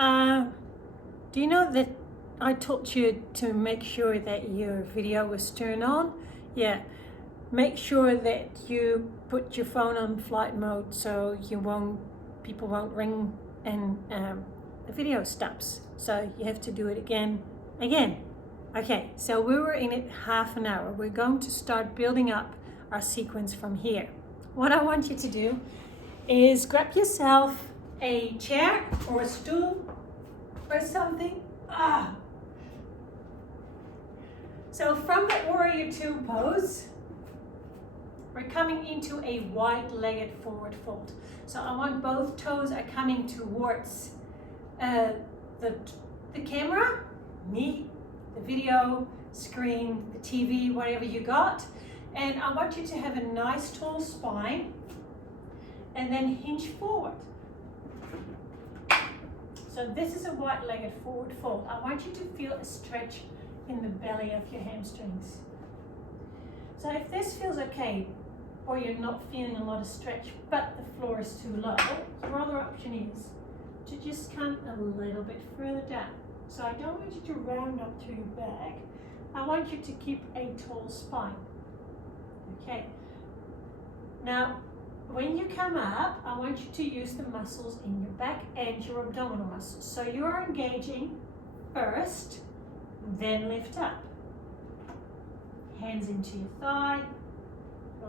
Do you know that I taught you to make sure that your video was turned on? Yeah, make sure that you put your phone on flight mode so people won't ring and the video stops. So you have to do it again. Okay, so we were in it half an hour. We're going to start building up our sequence from here. What I want you to do is grab yourself a chair or a stool or something. So from the Warrior 2 pose, we're coming into a wide-legged forward fold. So I want both toes are coming towards the camera, me, the video screen, the TV, whatever you got. And I want you to have a nice tall spine and then hinge forward. So this is a wide-legged forward fold. I want you to feel a stretch in the belly of your hamstrings. So if this feels okay, or you're not feeling a lot of stretch, but the floor is too low, your other option is to just come a little bit further down. So I don't want you to round up to your back. I want you to keep a tall spine. Okay. Now, when you come up, I want you to use the muscles in your back and your abdominal muscles. So you are engaging first, then lift up. Hands into your thigh,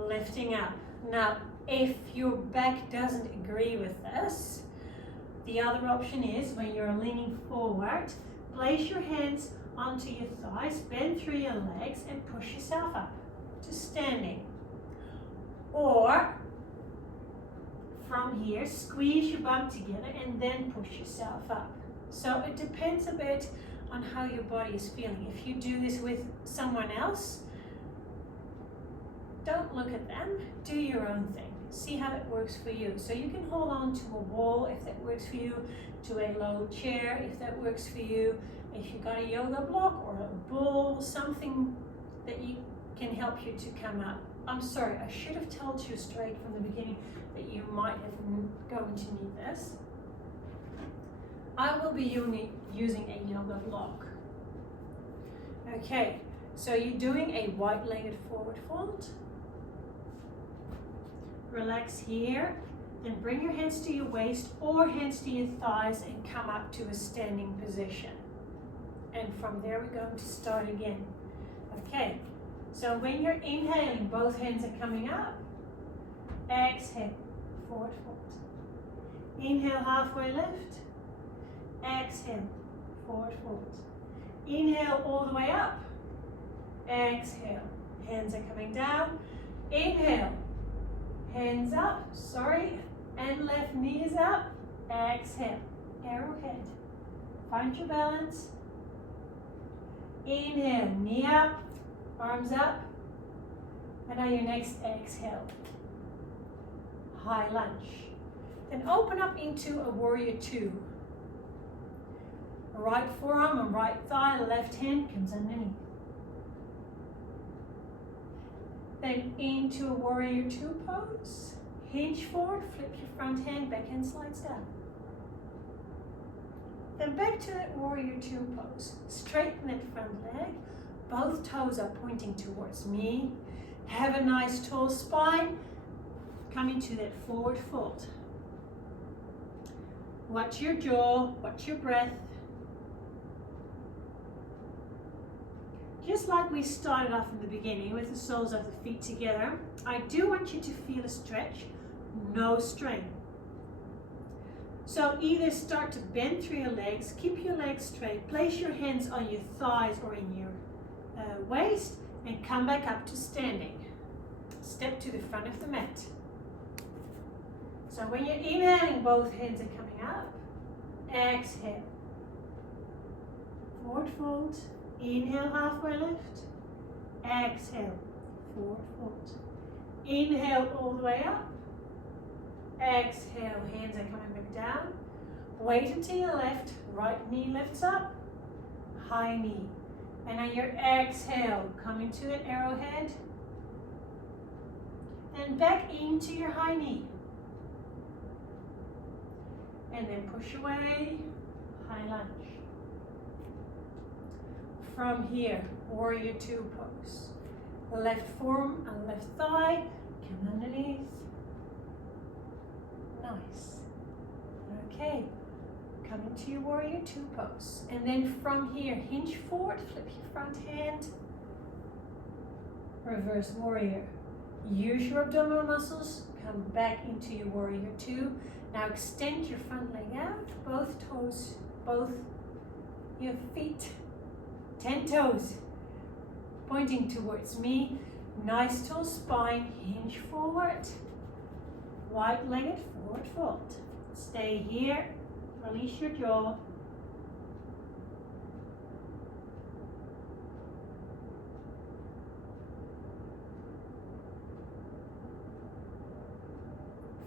lifting up. Now, if your back doesn't agree with this, the other option is when you're leaning forward, place your hands onto your thighs, bend through your legs and push yourself up to standing. Or from here, squeeze your bum together and then push yourself up. So it depends a bit on how your body is feeling. If you do this with someone else, don't look at them, do your own thing. See how it works for you. So you can hold on to a wall if that works for you, to a low chair if that works for you. If you've got a yoga block or a ball, something that can help you to come up. I'm sorry, I should have told you straight from the beginning that you might have going to need this. I will be using a yoga block. Okay, so you're doing a wide-legged forward fold. Relax here, then bring your hands to your waist or hands to your thighs and come up to a standing position. And from there we're going to start again. Okay, so when you're inhaling, both hands are coming up. Exhale, forward fold. Inhale, halfway lift. Exhale, forward fold. Inhale all the way up. Exhale, hands are coming down. Inhale, hands up, and left knee is up. Exhale, arrowhead. Find your balance. Inhale, knee up, arms up. And on your next exhale, high lunge. Then open up into a Warrior 2. Right forearm and right thigh, left hand comes underneath. Then into a Warrior 2 pose. Hinge forward, flip your front hand, back hand slides down. Then back to that Warrior 2 pose. Straighten that front leg. Both toes are pointing towards me. Have a nice tall spine. Coming to that forward fold. Watch your jaw, watch your breath. Just like we started off in the beginning with the soles of the feet together, I do want you to feel a stretch, no strain. So either start to bend through your legs, keep your legs straight, place your hands on your thighs or in your waist, and come back up to standing. Step to the front of the mat. So when you're inhaling, both hands are coming up. Exhale. Forward fold. Inhale, halfway lift. Exhale, forward fold. Inhale all the way up. Exhale, hands are coming back down. Weight into your left, right knee lifts up, high knee. And on your exhale, come into an arrowhead. And back into your high knee. And then push away, high lunge. From here, warrior two pose. Left forearm and left thigh, come underneath. Nice. Okay, come into your warrior two pose. And then from here, hinge forward, flip your front hand. Reverse warrior. Use your abdominal muscles, come back into your warrior two. Now extend your front leg out, both toes, both your feet, 10 toes, pointing towards me. Nice tall spine, hinge forward, wide-legged forward fold. Stay here, release your jaw.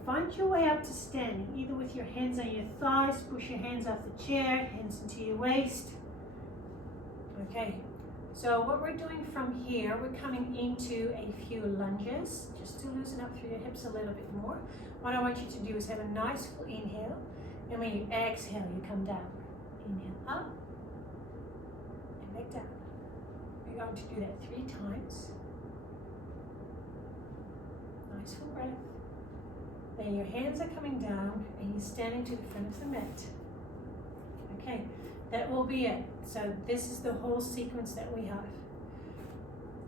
Find your way up to standing, either with your hands on your thighs, push your hands off the chair, hands into your waist. Okay, so what we're doing from here, we're coming into a few lunges, just to loosen up through your hips a little bit more. What I want you to do is have a nice full inhale, and when you exhale, you come down. Inhale up, and back down. We're going to do that 3 times. Nice full breath. Then your hands are coming down and you're standing to the front of the mat. Okay, that will be it. So this is the whole sequence that we have.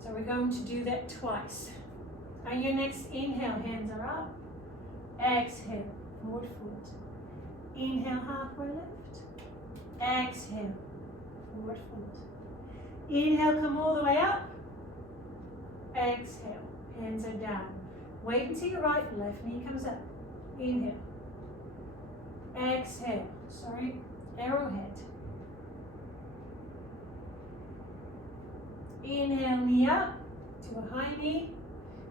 So we're going to do that twice. On your next inhale, hands are up. Exhale, forward fold. Inhale, halfway lift. Exhale, forward fold. Inhale, come all the way up. Exhale, hands are down. Wait until your right, left knee comes up. Inhale. Exhale. Sorry, arrowhead. Inhale, knee up to a high knee.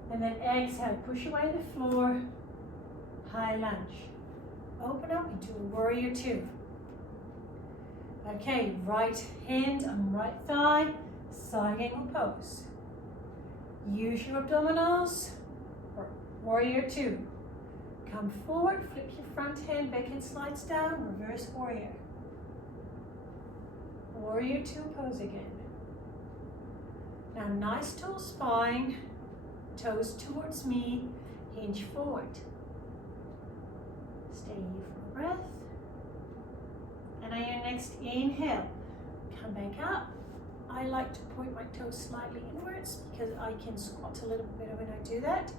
And then exhale, push away the floor. High lunge. Open up into a warrior two. Okay, right hand on right thigh, side angle pose. Use your abdominals. Warrior two. Come forward, flip your front hand, back and slides down, reverse warrior. Warrior two pose again. Now nice tall spine, toes towards me, hinge forward. Stay here for a breath. And on your next inhale, come back up. I like to point my toes slightly inwards because I can squat a little bit better when I do that.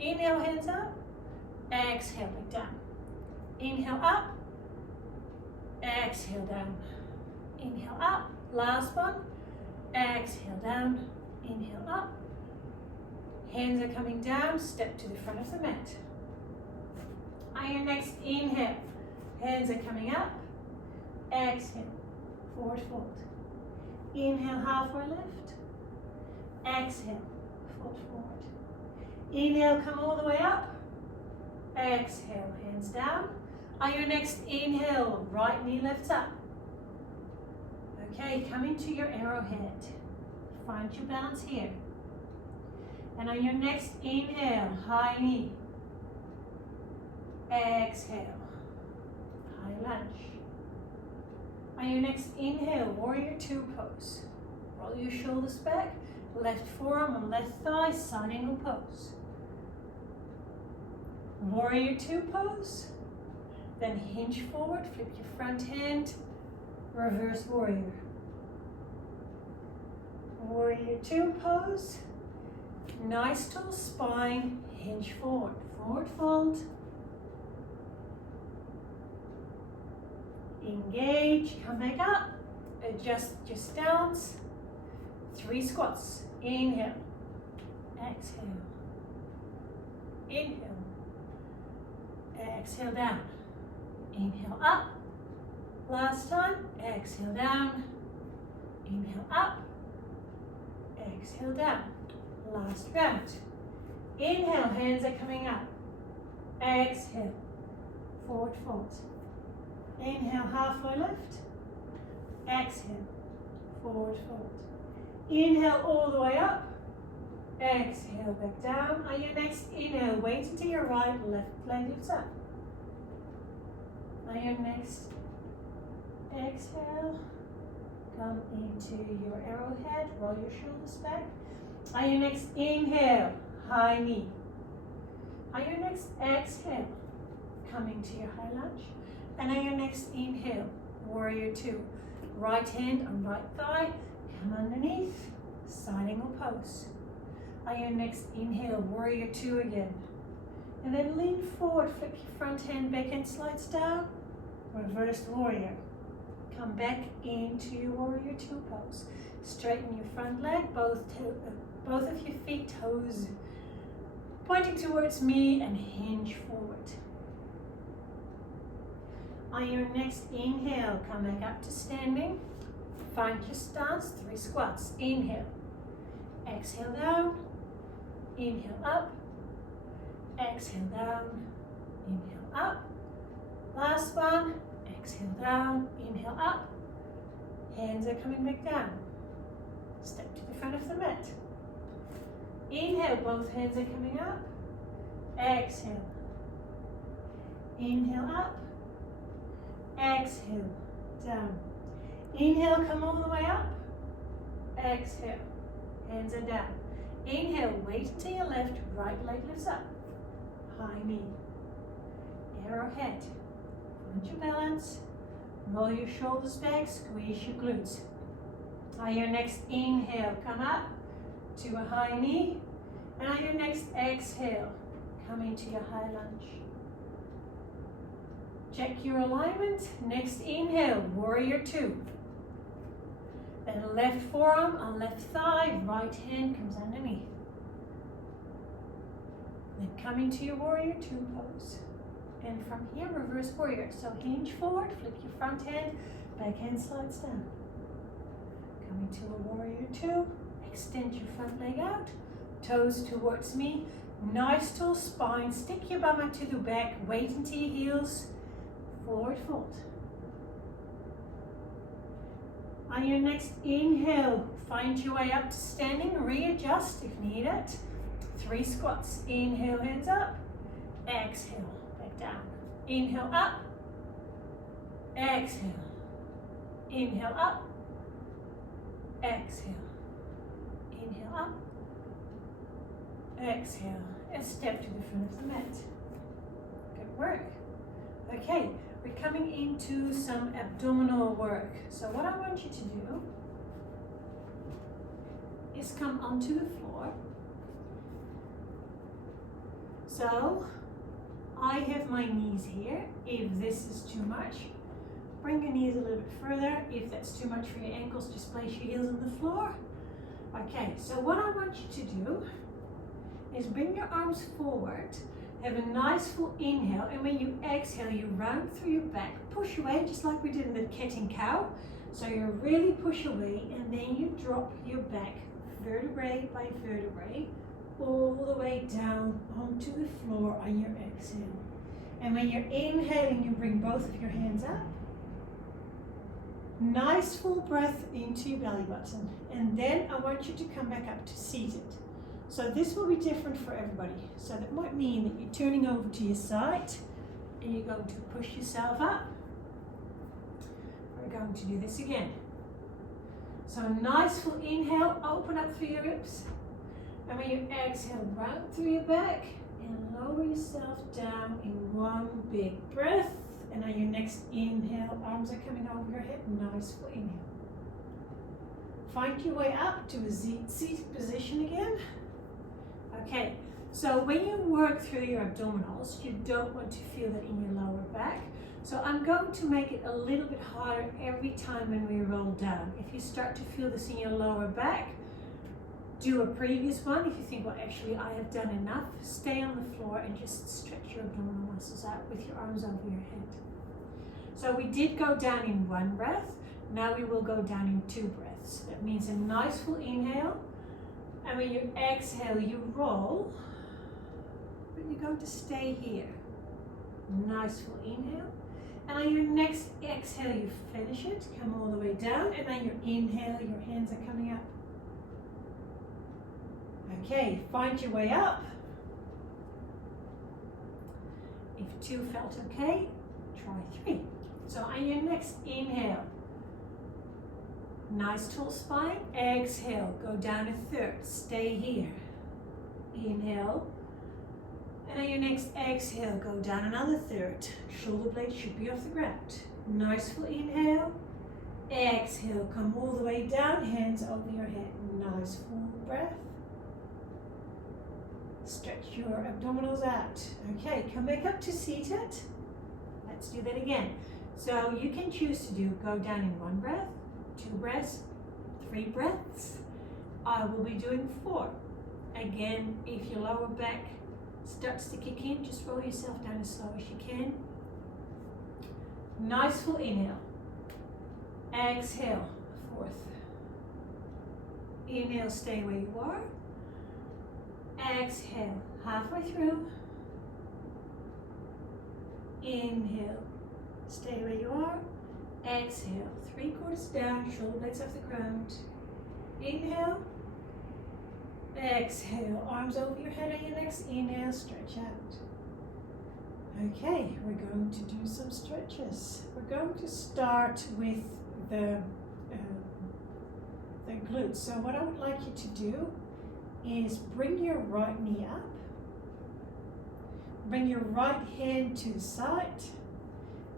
Inhale, hands up. Exhale, back down. Inhale up. Exhale down. Inhale up. Last one. Exhale down. Inhale up. Hands are coming down. Step to the front of the mat. On your next inhale, hands are coming up. Exhale, forward fold. Inhale, halfway lift. Exhale, fold forward. Inhale, come all the way up. Exhale, hands down. On your next inhale, right knee lifts up. Okay, come into your arrowhead. Find your balance here. And on your next inhale, high knee. Exhale, high lunge. On your next inhale, warrior two pose. Roll your shoulders back, left forearm and left thigh, side angle pose. Warrior two pose, then hinge forward, flip your front hand, reverse warrior. Warrior two pose, nice tall spine, hinge forward, forward fold. Engage, come back up, adjust your stance. 3 squats. Inhale, exhale, inhale, exhale down, inhale up. Last time, exhale down, inhale up, exhale down. Last round. Inhale, hands are coming up. Exhale, forward fold. Inhale, halfway lift. Exhale, forward fold. Inhale all the way up. Exhale, back down. On your next inhale, wait until your right, left leg lifts up. On your next exhale, come into your arrowhead, roll your shoulders back. On your next inhale, high knee. On your next exhale, come into your high lunge. And on your next inhale, warrior two. Right hand on right thigh, come underneath, side angle pose. On your next inhale, warrior two again. And then lean forward, flip your front hand back and slides down, reverse warrior. Come back into your warrior two pose. Straighten your front leg, both of your feet, toes pointing towards me, and hinge forward. On your next inhale, come back up to standing. Find your stance, 3 squats. Inhale, exhale down, inhale up, exhale down, inhale up. Last one, exhale down, inhale up. Hands are coming back down. Step to the front of the mat. Inhale, both hands are coming up. Exhale. Inhale up. Exhale, down. Inhale, come all the way up. Exhale, hands are down. Inhale, weight to your left, right leg lifts up. High knee. Arrowhead. Find your balance. Roll your shoulders back, squeeze your glutes. On your next inhale, come up to a high knee. And on your next exhale, come into your high lunge. Check your alignment. Next inhale, warrior two. Then left forearm on left thigh, right hand comes underneath. Then come into your warrior two pose. And from here, reverse warrior. So hinge forward, flip your front hand, back hand slides down. Come into a warrior two, extend your front leg out, toes towards me, nice tall spine, stick your bum up to the back, weight into your heels, forward fold. On your next inhale, find your way up to standing, readjust if needed. 3 squats. Inhale, hands up. Exhale, back down. Inhale, up. Exhale. Inhale, up. Exhale. Inhale, up. Exhale. And step to the front of the mat. Good work. Okay, we're coming into some abdominal work. So what I want you to do is come onto the floor. So I have my knees here. If this is too much, bring your knees a little bit further. If that's too much for your ankles, just place your heels on the floor. Okay, so what I want you to do is bring your arms forward. Have a nice full inhale, and when you exhale, you round through your back, push away, just like we did in the cat and cow. So you really push away, and then you drop your back vertebrae by vertebrae all the way down onto the floor on your exhale. And when you're inhaling, you bring both of your hands up. Nice full breath into your belly button. And then I want you to come back up to seated. So this will be different for everybody. So that might mean that you're turning over to your side and you're going to push yourself up. We're going to do this again. So a nice full inhale, open up through your ribs. And when you exhale, round through your back and lower yourself down in one big breath. And on your next inhale, arms are coming over your head, nice full inhale. Find your way up to a seated position again. Okay, so when you work through your abdominals, you don't want to feel that in your lower back. So I'm going to make it a little bit harder every time when we roll down. If you start to feel this in your lower back, do a previous one. If you think, well, actually I have done enough, stay on the floor and just stretch your abdominal muscles out with your arms over your head. So we did go down in 1 breath. Now we will go down in 2 breaths. That means a nice full inhale. And when you exhale, you roll, but you're going to stay here. Nice full inhale. And on your next exhale, you finish it, come all the way down, and on your inhale, your hands are coming up. Okay, find your way up. If 2 felt okay, try 3. So on your next inhale, nice tall spine. Exhale, go down a third. Stay here. Inhale. And on your next exhale, go down another third. Shoulder blades should be off the ground. Nice full inhale. Exhale, come all the way down, hands over your head. Nice full breath. Stretch your abdominals out. Okay, come back up to seated. Let's do that again. So you can choose to go down in 1 breath, 2 breaths, 3 breaths. I will be doing 4. Again, if your lower back starts to kick in, just roll yourself down as slow as you can. Nice full inhale. Exhale, 4th. Inhale, stay where you are. Exhale, halfway through. Inhale, stay where you are. Exhale, 3/4 down, shoulder blades off the ground. Inhale. Exhale, arms over your head on your next inhale, stretch out. Okay, we're going to do some stretches. We're going to start with the glutes. So what I would like you to do is bring your right knee up, bring your right hand to the side,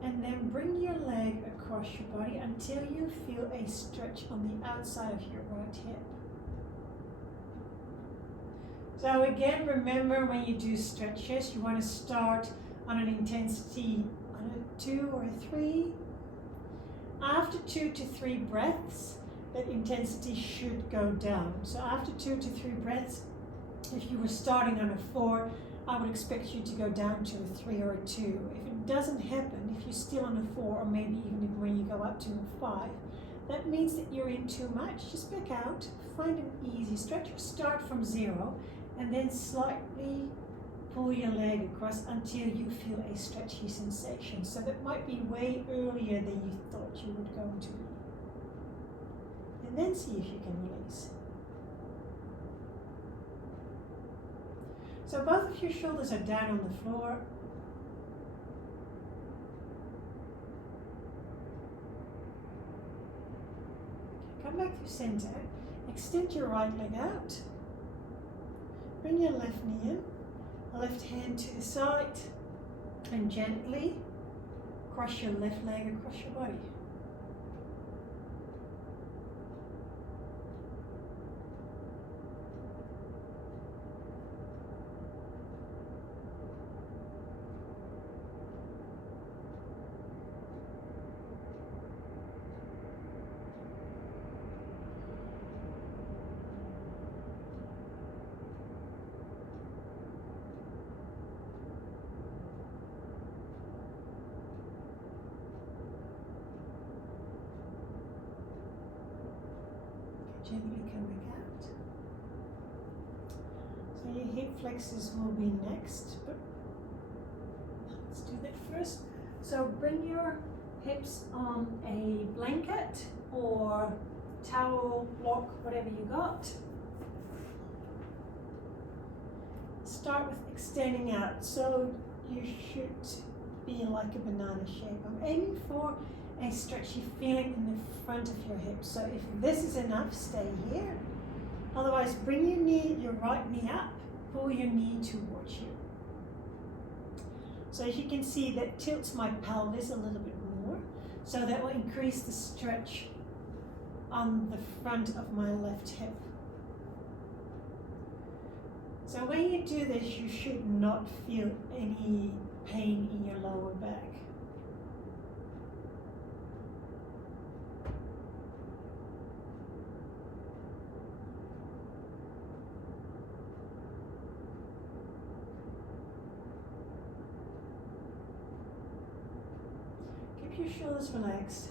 and then bring your leg across your body until you feel a stretch on the outside of your right hip. So again, remember when you do stretches, you want to start on an intensity on a 2 or a 3. After 2 to 3 breaths, that intensity should go down. So after 2 to 3 breaths, if you were starting on a 4, I would expect you to go down to a 3 or a 2. If it doesn't happen, if you're still on a 4, or maybe even when you go up to a 5, that means that you're in too much. Just back out, find an easy stretch, start from 0, and then slightly pull your leg across until you feel a stretchy sensation. So that might be way earlier than you thought you were going to be. And then see if you can release. So both of your shoulders are down on the floor. Come back to center. Extend your right leg out. Bring your left knee in. Left hand to the side. And gently cross your left leg across your body. Gently coming out. So your hip flexors will be next, but let's do that first. So bring your hips on a blanket or towel, block, whatever you got. Start with extending out, so you should be like a banana shape. I'm aiming for a stretchy feeling in the front of your hips. So if this is enough, stay here. Otherwise, bring your right knee up, pull your knee towards you. So as you can see, that tilts my pelvis a little bit more. So that will increase the stretch on the front of my left hip. So when you do this, you should not feel any pain in your lower back. Keep your shoulders relaxed.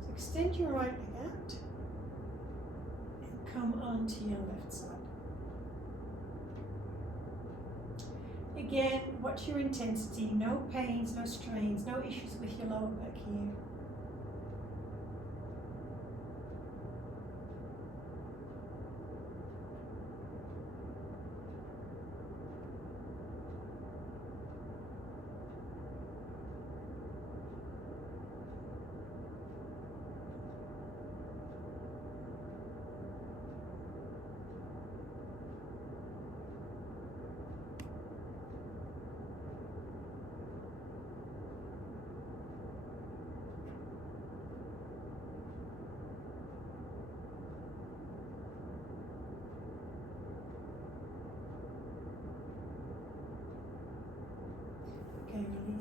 So extend your right leg out and come onto your left side. Again, watch your intensity, no pains, no strains, no issues with your lower back here.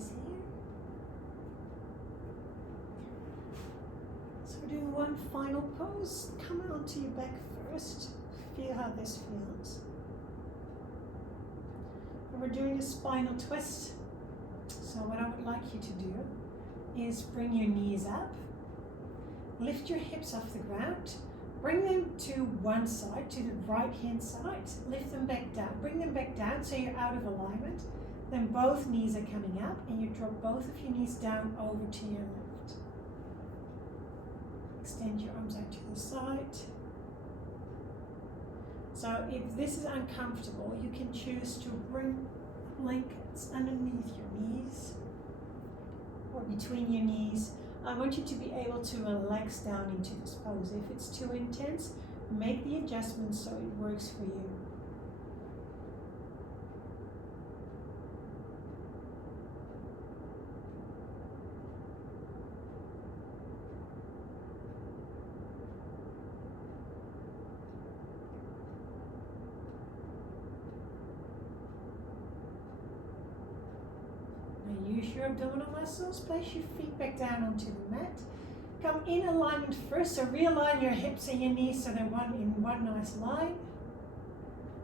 knees here. So we're doing one final pose. Come onto your back first. Feel how this feels. And we're doing a spinal twist. So what I would like you to do is bring your knees up. Lift your hips off the ground. Bring them to one side, to the right hand side. Lift them back down. Bring them back down so you're out of alignment. Then both knees are coming up and you drop both of your knees down over to your left. Extend your arms out to the side. So if this is uncomfortable, you can choose to bring blankets underneath your knees or between your knees. I want you to be able to relax down into this pose. If it's too intense, make the adjustments so it works for you. Use your abdominal muscles, place your feet back down onto the mat. Come in alignment first, so realign your hips and your knees so they're in one nice line.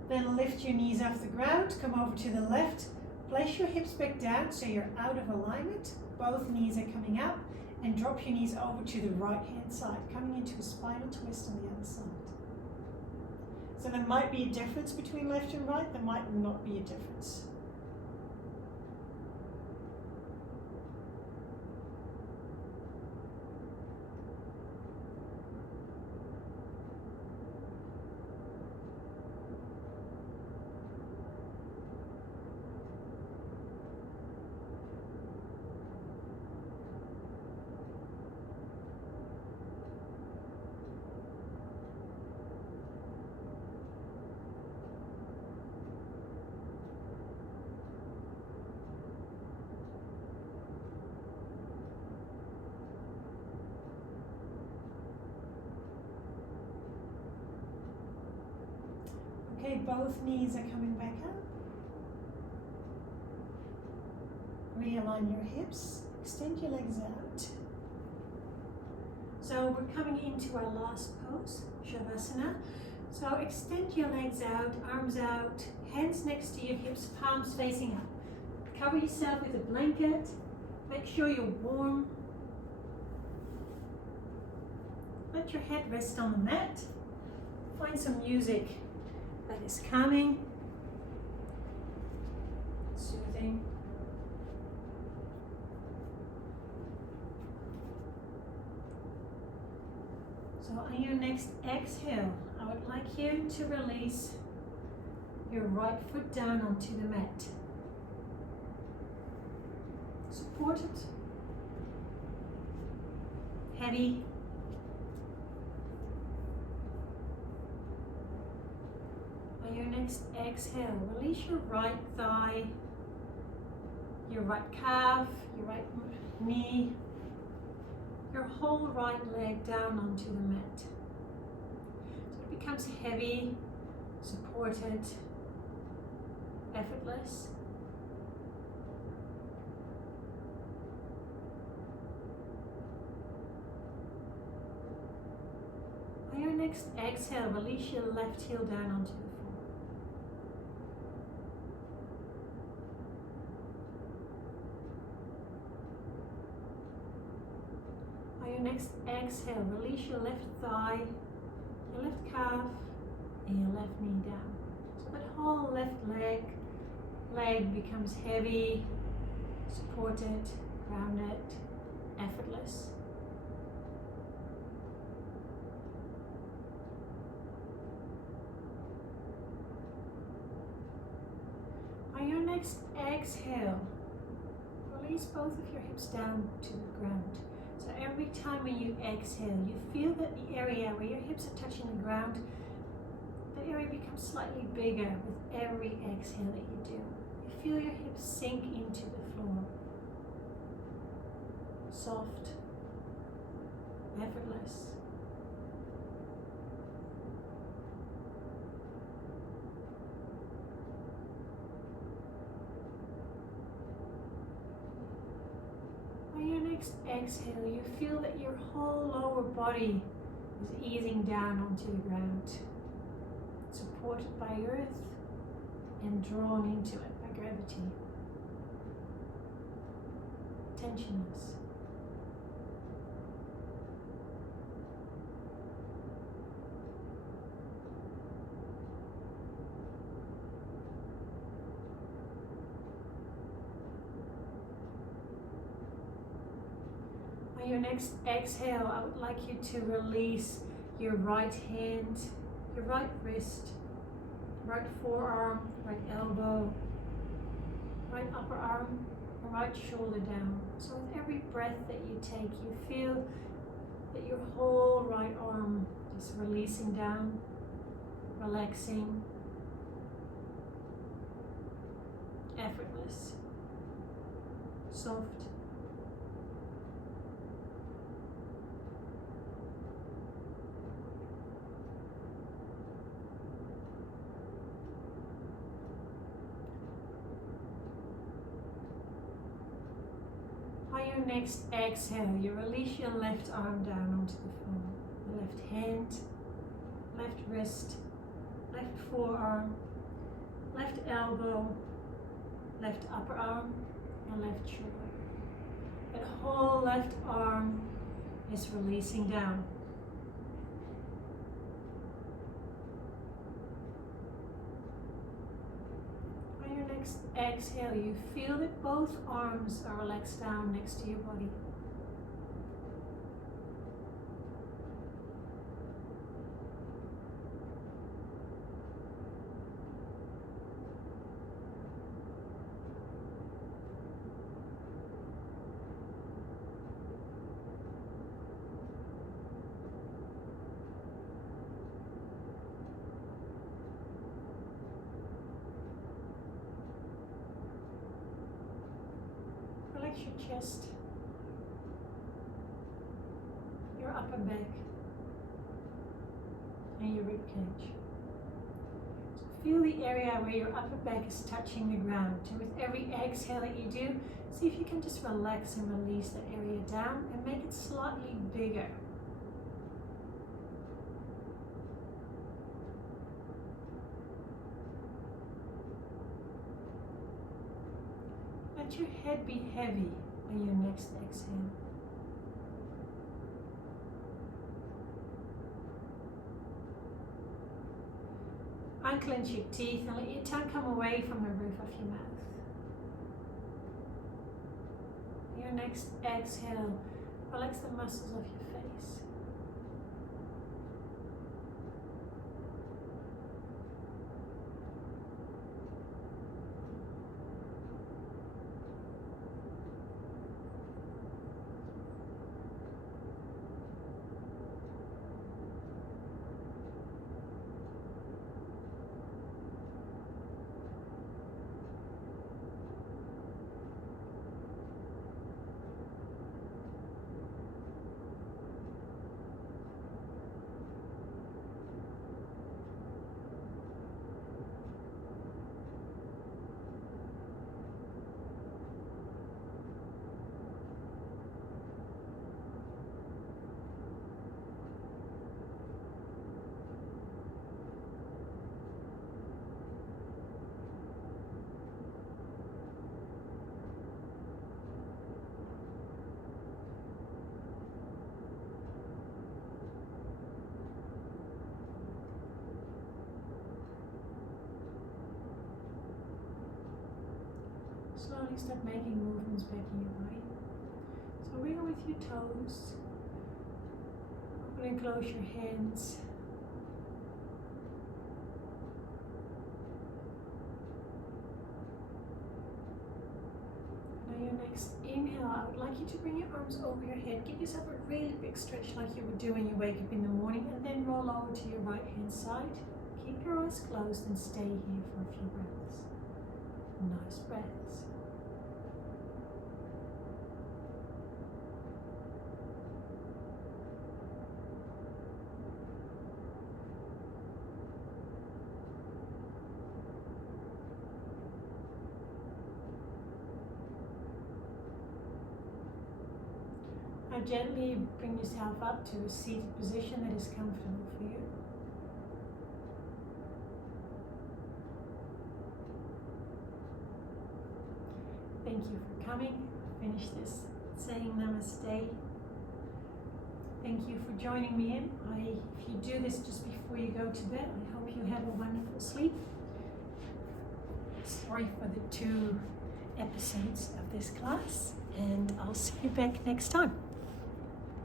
Then lift your knees off the ground, come over to the left, place your hips back down so you're out of alignment. Both knees are coming up, and drop your knees over to the right hand side, coming into a spinal twist on the other side. So there might be a difference between left and right, there might not be a difference. Okay, both knees are coming back up. Realign your hips, extend your legs out. So we're coming into our last pose, Shavasana. So extend your legs out, arms out, hands next to your hips, palms facing up. Cover yourself with a blanket. Make sure you're warm. Let your head rest on the mat. Find some music that is calming, soothing. So on your next exhale, I would like you to release your right foot down onto the mat. Support it. Heavy. On your next exhale, release your right thigh, your right calf, your right knee, your whole right leg down onto the mat. So it becomes heavy, supported, effortless. On your next exhale, release your left heel down onto the floor. On your next exhale, release your left thigh, your left calf, and your left knee down. So that whole left leg becomes heavy, supported, grounded, effortless. On your next exhale, release both of your hips down to the ground. So every time when you exhale, you feel that the area where your hips are touching the ground, the area becomes slightly bigger with every exhale that you do. You feel your hips sink into the floor. Soft, effortless. next exhale, you feel that your whole lower body is easing down onto the ground, supported by earth and drawn into it by gravity. Tensionless. On your next exhale, I would like you to release your right hand, your right wrist, right forearm, right elbow, right upper arm, and right shoulder down. So with every breath that you take, you feel that your whole right arm is releasing down, relaxing, effortless, soft. On your next exhale, you release your left arm down onto the floor. Your left hand, left wrist, left forearm, left elbow, left upper arm, and left shoulder. That whole left arm is releasing down. On your next exhale, you feel that both arms are relaxed down next to your body. Relax your chest, your upper back, and your rib cage. So feel the area where your upper back is touching the ground. And with every exhale that you do, see if you can just relax and release that area down and make it slightly bigger. Let your head be heavy on your next exhale. Unclench your teeth and let your tongue come away from the roof of your mouth. On your next exhale, relax the muscles of your face. Slowly start making movements back in your body. So wiggle with your toes. Open and close your hands. And on your next inhale, I would like you to bring your arms over your head. Give yourself a really big stretch like you would do when you wake up in the morning, and then roll over to your right hand side. Keep your eyes closed and stay here for a few breaths. Nice breaths. Now gently bring yourself up to a seated position that is comfortable for you. Thank you for coming. Finish this saying namaste. Thank you for joining me in. If you do this just before you go to bed, I hope you have a wonderful sleep. Sorry for the 2 episodes of this class, and I'll see you back next time.